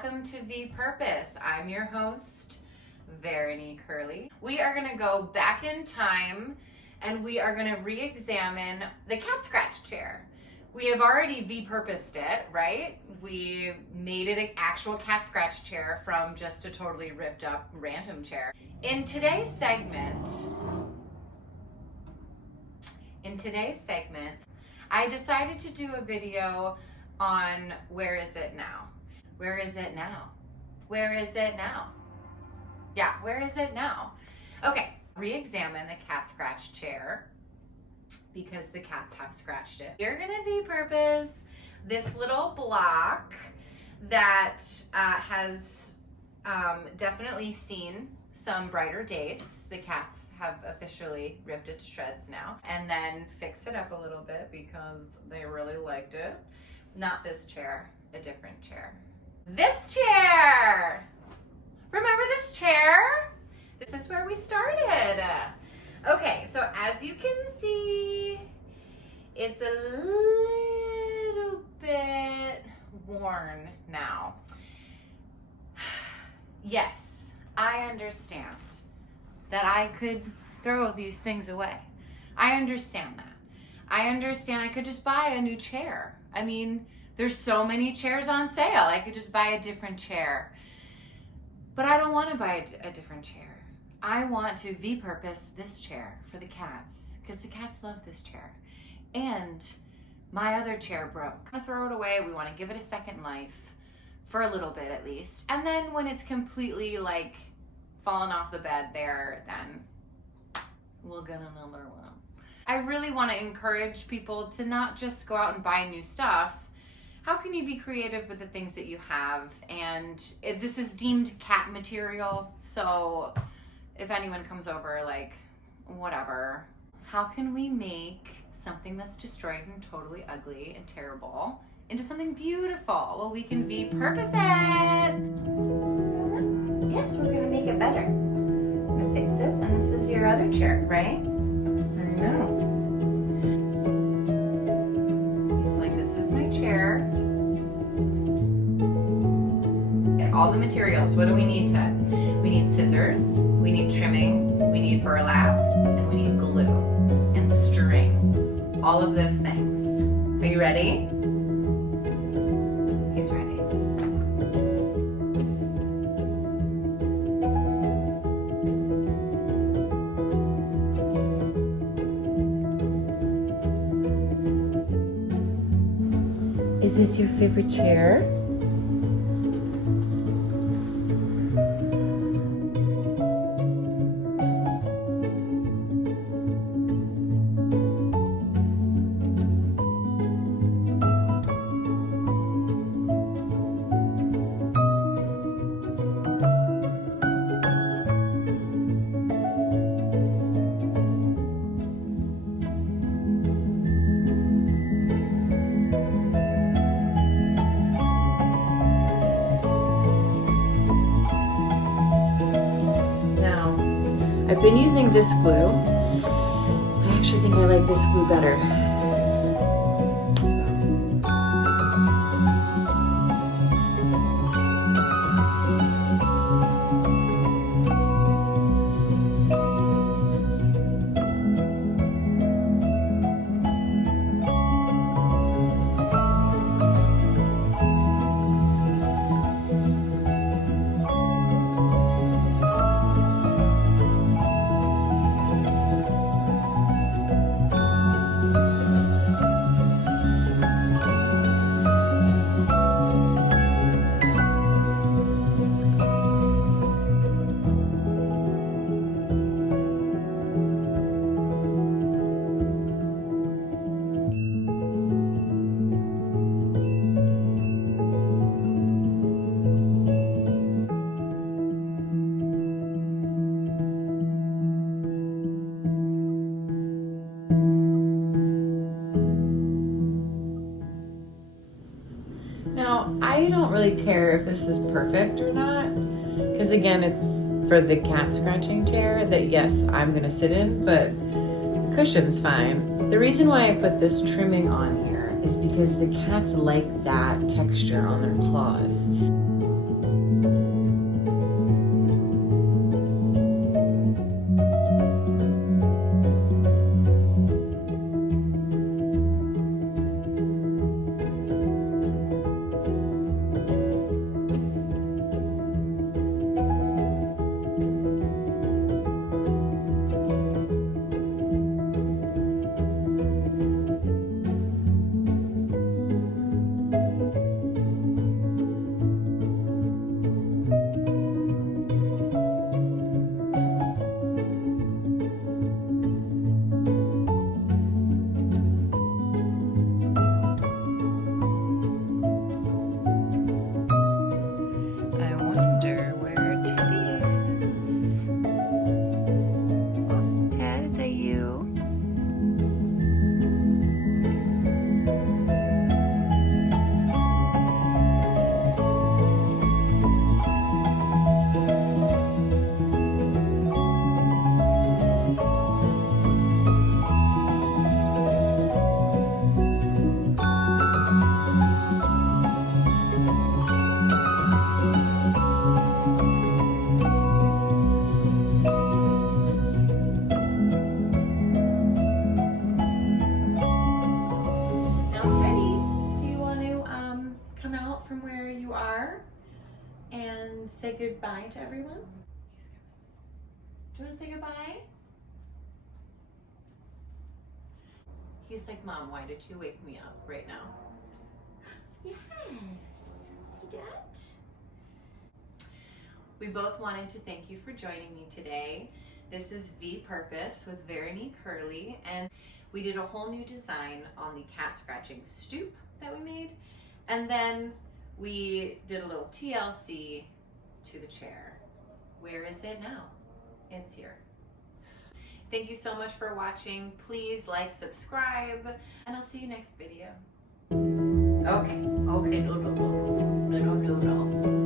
welcome to V-Purpose. I'm your host, Verity Curley. We are gonna go back in time and we are gonna re-examine the cat scratch chair. We have already V-purposed it, right? We made it an actual cat scratch chair from just a totally ripped up random chair. In today's segment, I decided to do a video on where is it now? Where is it now? Where is it now? Yeah, where is it now? Okay, re-examine the cat scratch chair because the cats have scratched it. You're gonna V-purpose this little block that has definitely seen some brighter days. The cats have officially ripped it to shreds now, and then fix it up a little bit because they really liked it. Not this chair, a different chair. This chair! Remember this chair? This is where we started. Okay, so as you can see, it's a little bit worn now. Yes, I understand that I could throw these things away. I understand that. I understand I could just buy a new chair. I mean, there's so many chairs on sale. I could just buy a different chair. But I don't want to buy a different chair. I want to V-purpose this chair for the cats because the cats love this chair. And my other chair broke. I'm gonna throw it away. We want to give it a second life for a little bit at least. And then when it's completely like fallen off the bed there, then we'll get another one. I really want to encourage people to not just go out and buy new stuff. How can you be creative with the things that you have? And this is deemed cat material, so if anyone comes over, like, whatever. How can we make something that's destroyed and totally ugly and terrible into something beautiful? Well, we can V-purpose it. Yes, we're gonna make it better. I'm gonna fix this, and this is your other chair, right? I know. It's like, this is my chair. Okay, all the materials, what do we need to? We need scissors, we need trimming, we need burlap, and we need glue and string. All of those things. Are you ready? He's ready. Is this your favorite chair? I've been using this glue. I actually think I like this glue better. Now, I don't really care if this is perfect or not, because again, it's for the cat scratching chair that yes, I'm gonna sit in, but the cushion's fine. The reason why I put this trimming on here is because the cats like that texture on their claws. goodbye to everyone? Do you want to say goodbye? He's like, Mom, why did you wake me up right now? Yes. See that? We both wanted to thank you for joining me today. This is V Purpose with Verity Curly, and we did a whole new design on the cat scratching stoop that we made, and then we did a little TLC to the chair. Where is it now? It's here. Thank you so much for watching. Please like, subscribe, and I'll see you next video. Okay, little noodle.